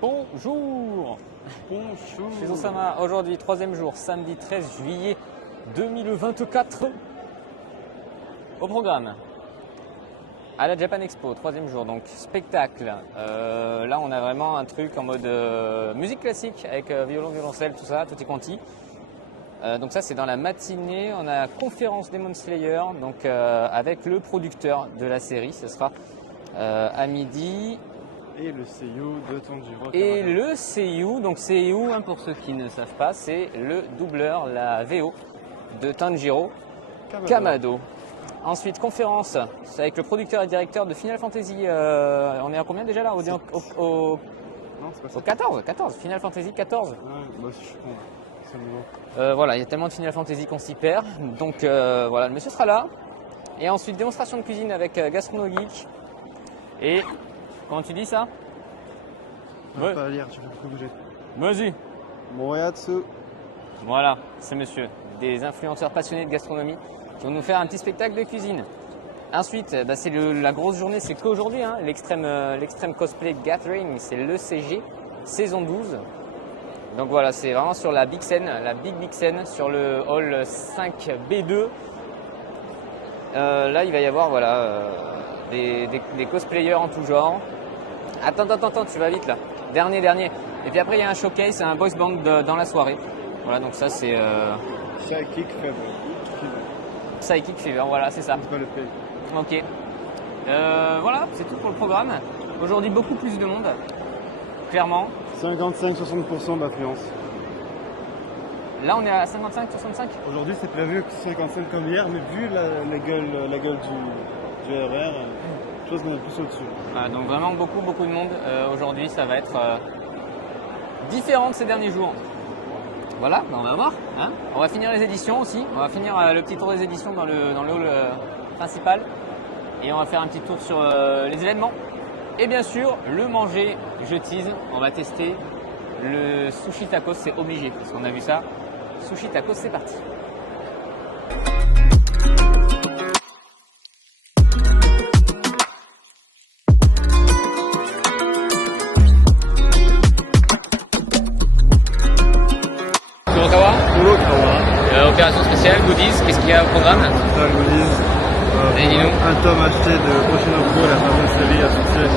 Bonjour. Bonjour. Chez Osama, aujourd'hui, troisième jour, samedi 13 juillet 2024. Au programme, à la Japan Expo, troisième jour, donc spectacle. Là, on a vraiment un truc en mode musique classique avec violon, violoncelle, tout ça, tutti quanti. Donc ça, c'est dans la matinée. On a conférence Demon Slayer, donc avec le producteur de la série. Ce sera à midi. Et le seiyuu de Tanjiro. Et le seiyuu, donc seiyuu, hein, pour ceux qui ne savent pas, c'est le doubleur, la VO de Tanjiro Kamado. Ensuite, conférence, c'est avec le producteur et directeur de Final Fantasy. On est à combien déjà là Non, c'est pas ça. au 14, Final Fantasy 14. Ouais, moi aussi je suis con. C'est le moment. Voilà, il y a tellement de Final Fantasy qu'on s'y perd. Donc voilà, le monsieur sera là. Et ensuite, démonstration de cuisine avec Gastrono Geek. Et comment tu dis ça? Tu peux pas lire, tu peux pas bouger. Vas-y. Moriatsu. Voilà, c'est monsieur. Des influenceurs passionnés de gastronomie qui vont nous faire un petit spectacle de cuisine. Ensuite, c'est la grosse journée, c'est qu'aujourd'hui, hein, l'extrême cosplay gathering, c'est l'ECG, saison 12. Donc voilà, c'est vraiment sur la big scène, la big scène, sur le hall 5B2. Là, il va y avoir voilà, des cosplayers en tout genre. Attends, tu vas vite là. Dernier. Et puis après, il y a un showcase, un boys band dans la soirée. Voilà, donc ça c'est... Psychic Fever. Psychic Fever, voilà, c'est ça. C'est pas le P. Ok. Voilà, c'est tout pour le programme. Aujourd'hui, beaucoup plus de monde, clairement. 55-60% d'affluence. Là, on est à 55-65. Aujourd'hui c'est prévu que 55 comme hier, mais vu la gueule du RR, je pense qu'on est plus au-dessus. Voilà, donc vraiment beaucoup de monde. Aujourd'hui, ça va être différent de ces derniers jours. Voilà, on va voir. Hein, on va finir les éditions aussi. On va finir le petit tour des éditions dans le hall principal. Et on va faire un petit tour sur les événements. Et bien sûr, le manger, je tease. On va tester le sushi tacos, c'est obligé. Parce qu'on a vu ça. Sushi tacos, c'est parti. Kurokawa. Opération spéciale, goodies, qu'est-ce qu'il y a au programme? Un tome acheté de Oshinoko, la fameuse série associée.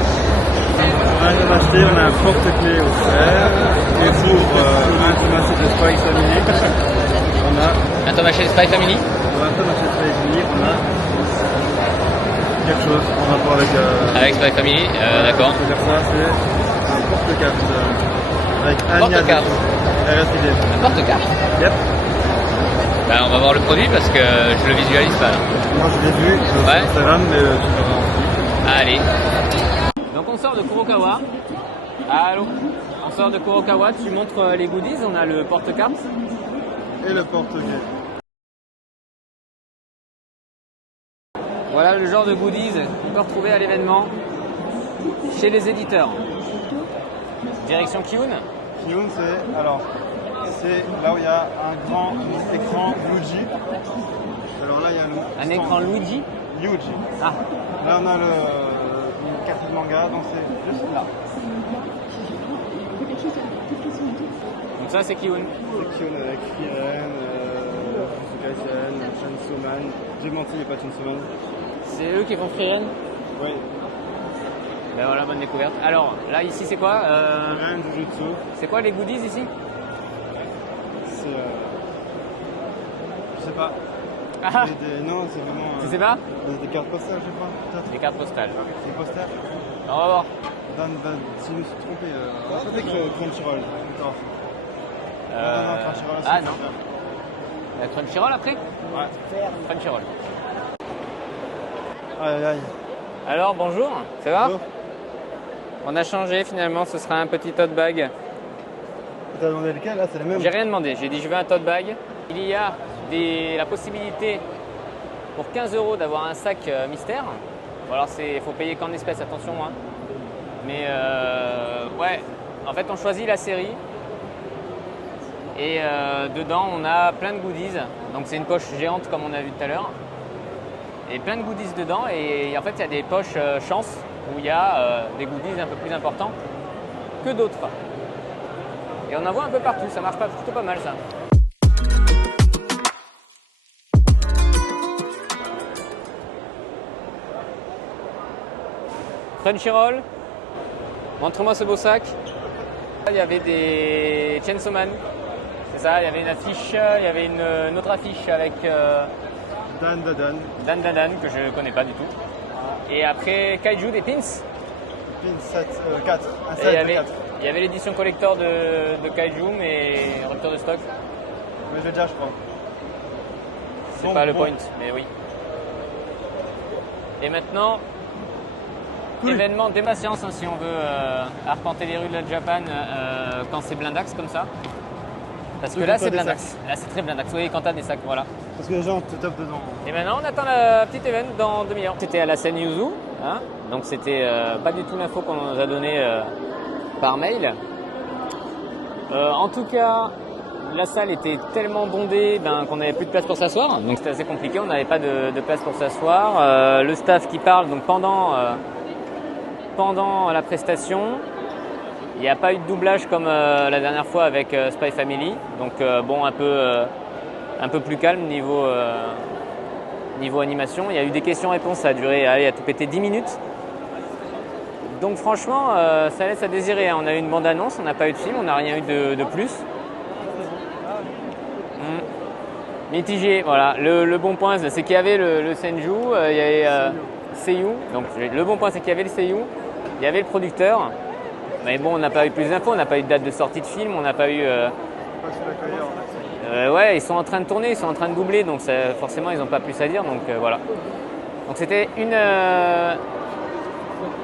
Un tome acheté, on a un porte-clés offert. Et pour un tome acheté de Spy Family, on a... Un tome acheté de Spy Family? Pour un tome acheté de Spy Family, on a quelque chose en rapport avec Spy Family, d'accord. C'est-à-dire ça, c'est un porte-carte avec Porte-carte. RFID. Un porte-carte? Yep. On va voir le produit parce que je le visualise pas là. Moi je l'ai vu sur Instagram, mais tu verras. Allez. Donc on sort de Kurokawa. Allô. On sort de Kurokawa, tu montres les goodies, on a le porte-carte. Et le porte-clés. Voilà le genre de goodies qu'on peut retrouver à l'événement chez les éditeurs. Direction Kiun. Kiun, c'est là où il y a un grand écran Luigi. Alors là, il y a un écran Luigi. Ah. Là, on a une carte de manga, donc c'est juste là. Donc ça, c'est Kiun. C'est Kiun avec Frieren, Kaisen, Chainsaw Man. J'ai menti, il n'y a pas Chainsaw Man. C'est eux qui font Frieren? Oui. Ben voilà, bonne découverte. Alors, là, ici, c'est quoi? Frieren, Jujutsu. C'est quoi les goodies ici? Je sais pas. Ah. Non, c'est vraiment. Tu sais pas? Des cartes postales, je sais pas. Peut-être. Des cartes postales. Des posters. On va voir. Si je me suis trompé, peut-être Crunchyroll. Non, Crunchyroll. Ah non. Crunchyroll après? Ouais. Crunchyroll. Aïe. Alors bonjour, ça va? Bonjour. On a changé finalement, ce sera un petit tote bag. T'as demandé lequel là? C'est la même? J'ai rien demandé, j'ai dit je veux un tote bag. Il y a la possibilité pour 15 € d'avoir un sac mystère. Bon, alors il faut payer qu'en espèces, attention. Hein. Mais ouais, en fait on choisit la série. Et dedans on a plein de goodies. Donc c'est une poche géante comme on a vu tout à l'heure. Et plein de goodies dedans. Et en fait il y a des poches chance où il y a des goodies un peu plus importants. que d'autres. Et on en voit un peu partout, ça marche plutôt pas mal ça. Crunchyroll, montre-moi ce beau sac. Il y avait des Chainsaw Man, c'est ça, il y avait une affiche, il y avait une autre affiche avec Dan de Dan. Dan que je connais pas du tout. Et après Kaiju, des pins. Pin 7, 4. Un Et 7 de 4. il y avait l'édition collector de Kaiju, mais rupture de stock. Mais je l'ai déjà, je crois. C'est Bon, pas le bon. point, mais oui. Et maintenant, événement d'impatience hein, si on veut arpenter les rues de la Japan quand c'est blindax comme ça. Parce que Oui, là quand c'est t'as des blindax. sacs. Là c'est très blindax. Oui, quand t'as des sacs, voilà. Parce que les gens te tapent dedans. Et maintenant on attend la petite événement dans demi-heure. C'était à la scène Yuzu, hein, donc c'était pas du tout l'info qu'on nous a donnée par mail. En tout cas, la salle était tellement bondée qu'on n'avait plus de place pour s'asseoir, donc c'était assez compliqué, on n'avait pas de place pour s'asseoir. Le staff qui parle, donc pendant la prestation, il n'y a pas eu de doublage comme la dernière fois avec Spy Family, donc bon un peu plus calme niveau animation. Il y a eu des questions-réponses, ça a duré, allez, à tout péter 10 minutes. Donc franchement, ça laisse à désirer. On a eu une bande-annonce, on n'a pas eu de film, on n'a rien eu de plus. Mitigé, voilà. Le bon point, c'est qu'il y avait le Senju, il y avait Seiyu. Donc le bon point, c'est qu'il y avait le Seiyu, il y avait le producteur. Mais bon, on n'a pas eu plus d'infos, on n'a pas eu de date de sortie de film, on n'a pas eu... Pas sous l'accueillir. ouais, ils sont en train de tourner, ils sont en train de doubler, donc forcément, ils n'ont pas plus à dire, donc voilà. Donc c'était une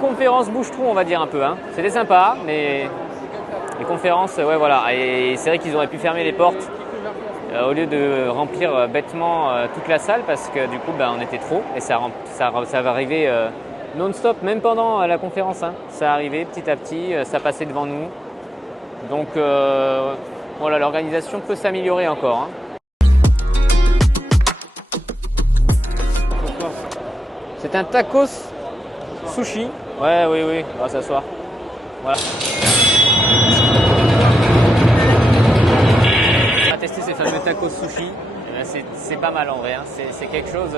conférence bouche-trou, on va dire un peu. Hein. C'était sympa, mais les conférences, ouais, voilà. Et c'est vrai qu'ils auraient pu fermer les portes au lieu de remplir bêtement toute la salle, parce que du coup, on était trop, et ça va arriver non-stop, même pendant la conférence. Hein. Ça arrivait petit à petit, ça passait devant nous. Donc voilà, l'organisation peut s'améliorer encore. Hein. C'est un tacos sushi. Ouais, oui, on va s'asseoir. Voilà. On va tester ces fameux tacos sushi. C'est pas mal en vrai. Hein. C'est quelque chose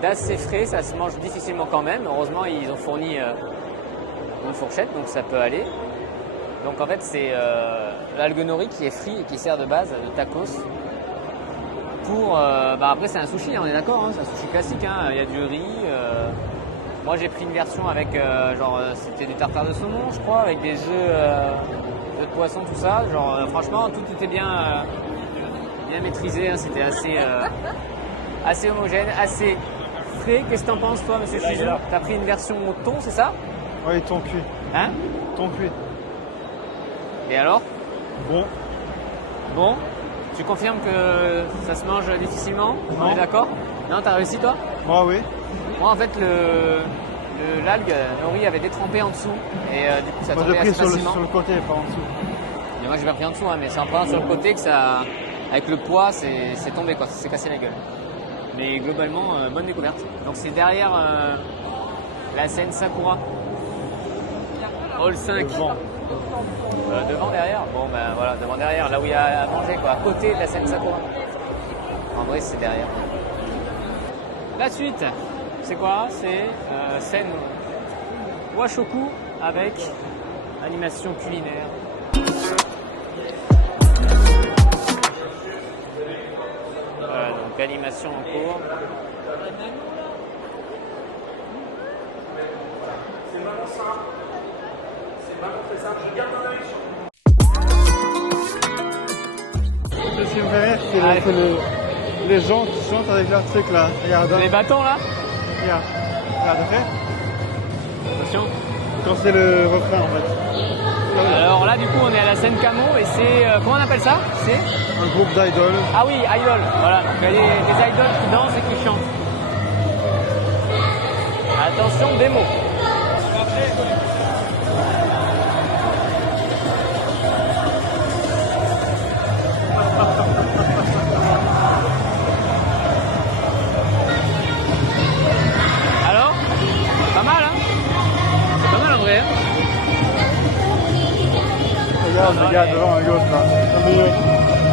d'assez frais, ça se mange difficilement quand même. Heureusement, ils ont fourni une fourchette, donc ça peut aller. Donc en fait, c'est l'algue nori qui est frit et qui sert de base de tacos. Après, c'est un sushi, hein, on est d'accord, hein, c'est un sushi classique. Hein, il y a du riz. Moi, j'ai pris une version avec c'était du tartare de saumon, je crois, avec des œufs de poisson, tout ça. Franchement, tout était bien maîtrisé. Hein, c'était assez homogène, assez frais. Qu'est-ce que t'en penses, toi, monsieur Chizu? T'as pris une version au thon, c'est ça? Oui, thon cuit. Hein? Thon cuit. Et alors? Bon. Tu confirmes que ça se mange difficilement? Non. On est d'accord? Non, t'as réussi, toi? Moi, oui. Moi, en fait, l'algue nori avait détrempé en dessous et du coup, ça Moi, tombait j'ai assez pris facilement. sur le côté, pas en dessous. Mais moi, je l'ai pris en dessous, hein, mais c'est en prenant sur le côté que ça, avec le poids, c'est tombé, quoi. Ça s'est cassé la gueule. Mais globalement, bonne découverte. Donc, c'est derrière la scène Sakura. Hall 5. Devant, derrière? Bon, voilà, devant, derrière, là où il y a à manger, quoi, à côté de la scène Sakura. En vrai, c'est derrière. La suite, c'est quoi? C'est scène Washoku avec animation culinaire. Voilà, donc animation en cours. Ce qui me fait rire, c'est les gens qui chantent avec leur truc là. Regarde, Les bâtons là? regarde. Regarde, fais. Attention. Quand c'est le refrain en fait. Alors là, du coup, on est à la scène Camo et c'est. Comment on appelle ça? C'est. Un groupe d'idoles. Ah oui, idol. Voilà, donc il y a des idoles qui dansent et qui chantent. Attention, démo. Alors? Pas mal, hein? C'est pas mal en vrai. Hein. regarde les gars devant à gauche là.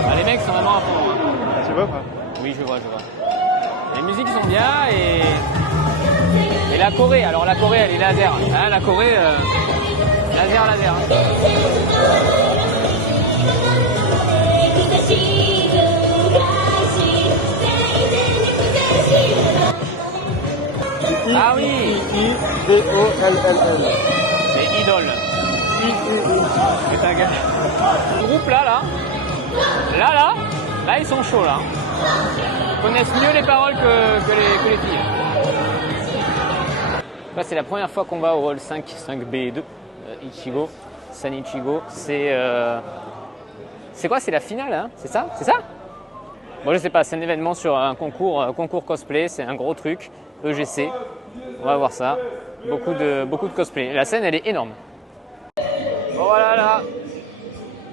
Ah, les mecs sont vraiment à fond. Hein. Tu vois pas? Oui, je vois. Les musiques sont bien et la Corée. Alors la Corée, elle est laser. Hein, la Corée, laser. Ah oui, I-D-O-L-L-L. c'est Idol. C'est un gars. Le groupe là, ils sont chauds là. Ils connaissent mieux les paroles que les filles. Là, c'est la première fois qu'on va au hall 5B2, Ichigo, San Ichigo. C'est quoi? C'est la finale, hein? C'est ça? Bon, je sais pas, c'est un événement sur un concours cosplay, c'est un gros truc, EGC. On va voir ça. Beaucoup de cosplay. La scène, elle est énorme. Bon, voilà là,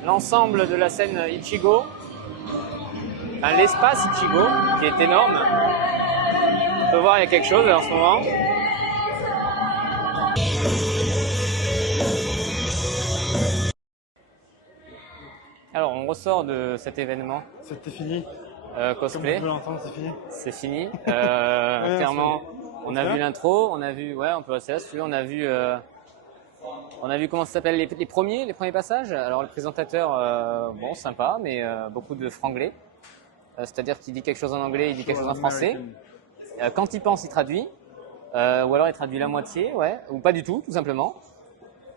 l'ensemble de la scène Ichigo. Enfin, l'espace Ichigo, qui est énorme. On peut voir, il y a quelque chose en ce moment. Alors, on ressort de cet événement. C'était fini. Cosplay. Comme vous l'entendre, c'est fini. C'est fini. Clairement, on a vu l'intro, on a vu, ouais, on peut rester là. Celui-là, on a vu comment ça s'appelle les premiers passages. Alors, le présentateur, bon, sympa, mais beaucoup de franglais. C'est-à-dire qu'il dit quelque chose en anglais, il dit quelque chose en français. Quand il pense, il traduit. Ou alors, il traduit la moitié, ouais, ou pas du tout, tout simplement.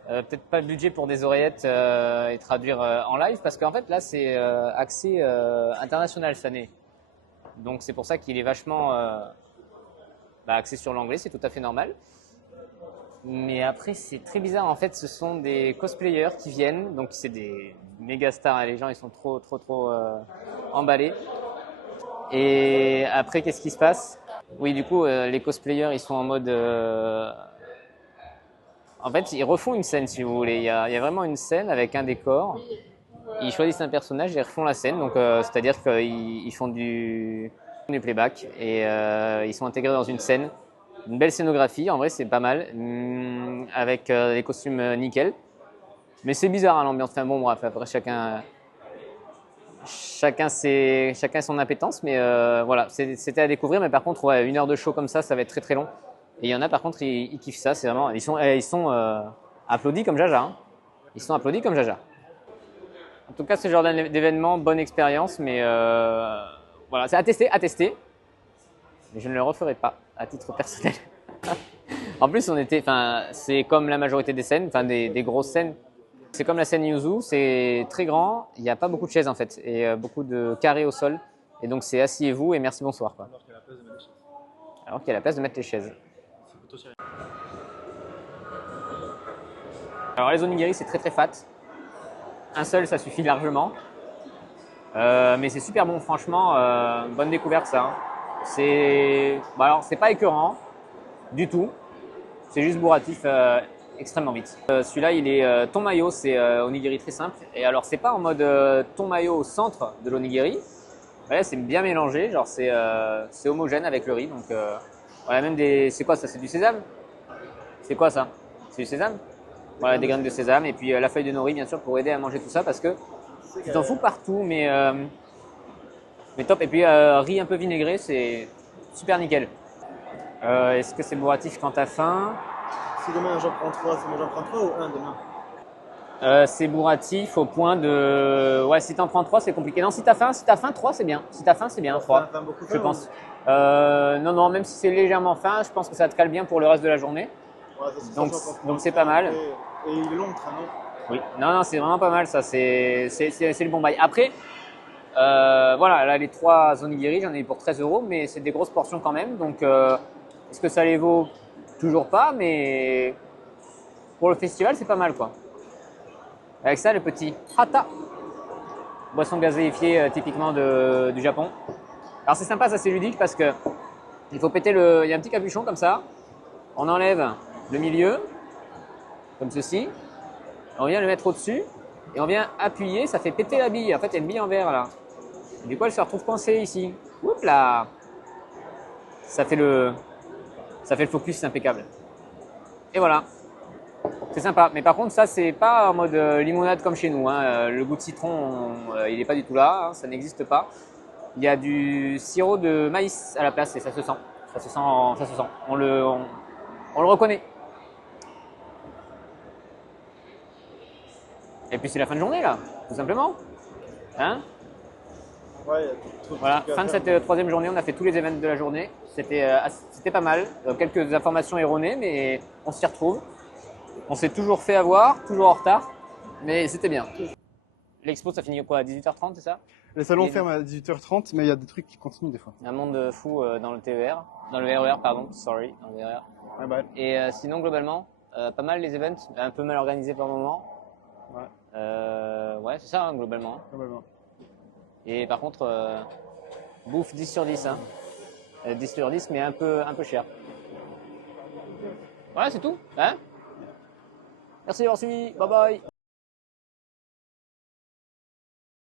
Peut-être pas le budget pour des oreillettes et traduire en live, parce qu'en fait là c'est accès international cette année. Donc c'est pour ça qu'il est vachement axé sur l'anglais, c'est tout à fait normal. Mais après c'est très bizarre, en fait ce sont des cosplayers qui viennent, donc c'est des méga stars, et les gens ils sont trop emballés. Et après qu'est-ce qui se passe? Oui, du coup les cosplayers ils sont en mode... En fait, ils refont une scène, si vous voulez. Il y a vraiment une scène avec un décor. Ils choisissent un personnage et ils refont la scène. Donc, c'est-à-dire qu'ils font du playback et ils sont intégrés dans une scène. Une belle scénographie, en vrai, c'est pas mal. Avec des costumes nickel. Mais c'est bizarre, hein, l'ambiance. Enfin bon, bref, après, chacun son appétence. Mais voilà, c'était à découvrir. Mais par contre, ouais, 1 heure de show comme ça va être très très long. Et il y en a par contre, ils kiffent ça, c'est vraiment, ils sont applaudis comme Jaja. Hein. Ils sont applaudis comme Jaja. En tout cas, ce genre d'événement, bonne expérience, mais voilà, c'est à tester. Mais je ne le referai pas à titre personnel. En plus, c'est comme la majorité des scènes, enfin des grosses scènes. C'est comme la scène Yuzu, c'est très grand, il n'y a pas beaucoup de chaises en fait, et beaucoup de carrés au sol. Et donc c'est asseyez-vous et merci bonsoir quoi. Alors qu'il y a la place de mettre les chaises. Alors les onigiri c'est très fat. Un seul ça suffit largement. Mais c'est super bon franchement, bonne découverte ça. Alors c'est pas écœurant du tout. C'est juste bourratif extrêmement vite. Celui-là il est thon mayo, c'est onigiri très simple. Et alors c'est pas en mode thon mayo au centre de l'onigiri. Ouais, c'est bien mélangé, genre c'est homogène avec le riz. Donc voilà, même c'est quoi ça? C'est du sésame? C'est quoi ça? C'est du sésame? Voilà, des graines de sésame et puis la feuille de nori bien sûr pour aider à manger tout ça parce que tu t'en fous partout mais top. Et puis riz un peu vinaigré, c'est super nickel. Est-ce que c'est bourratif quand t'as faim? Si demain j'en prends 3, j'en prends 3 ou 1 demain? C'est bourratif au point de... Ouais, si t'en prends 3, c'est compliqué. Non, si t'as faim, 3, c'est bien. Si t'as faim, c'est bien, 3, je pense. Non, même si c'est légèrement faim, je pense que ça te cale bien pour le reste de la journée. Ouais, donc c'est pas mal. Et il est long, le train, non? Oui, non, c'est vraiment pas mal, ça. C'est le bon bail. Après, voilà, là, les 3 onigiri, j'en ai eu pour 13 €, mais c'est des grosses portions quand même. Donc, est-ce que ça les vaut? Toujours pas, mais pour le festival, c'est pas mal, quoi. Avec ça, le petit hata, boisson gazéifiée typiquement du Japon. Alors c'est sympa, ça c'est ludique parce que il faut péter il y a un petit capuchon comme ça. On enlève le milieu, comme ceci. On vient le mettre au-dessus et on vient appuyer, ça fait péter la bille. En fait, il y a une bille en verre là. Et du coup, elle se retrouve coincée ici. Oups là. Ça fait le focus, c'est impeccable. Et voilà. C'est sympa. Mais par contre, ça, c'est pas en mode limonade comme chez nous. Hein. Le goût de citron, il n'est pas du tout là. Hein. Ça n'existe pas. Il y a du sirop de maïs à la place et ça se sent. Ça se sent. On le reconnaît. Et puis c'est la fin de journée là, tout simplement. Hein? Ouais, il y a trop de Voilà, trucs à fin de faire. cette troisième journée, on a fait tous les événements de la journée. C'était pas mal. Quelques informations erronées, mais on s'y retrouve. On s'est toujours fait avoir, toujours en retard, mais c'était bien. L'expo, ça finit quoi, à 18h30, c'est ça? Les salons Et- ferment à 18h30, mais il y a des trucs qui continuent des fois. Un monde fou dans le TER, dans le RER, pardon, sorry, dans le RER. Ouais, bah, Et sinon, globalement, pas mal les events, un peu mal organisés par moment. Ouais, c'est ça, hein, globalement. globalement. Et par contre, bouffe 10 sur 10, hein. 10 sur 10, mais un peu cher. Voilà, c'est tout, hein. Merci d'avoir suivi, bye bye.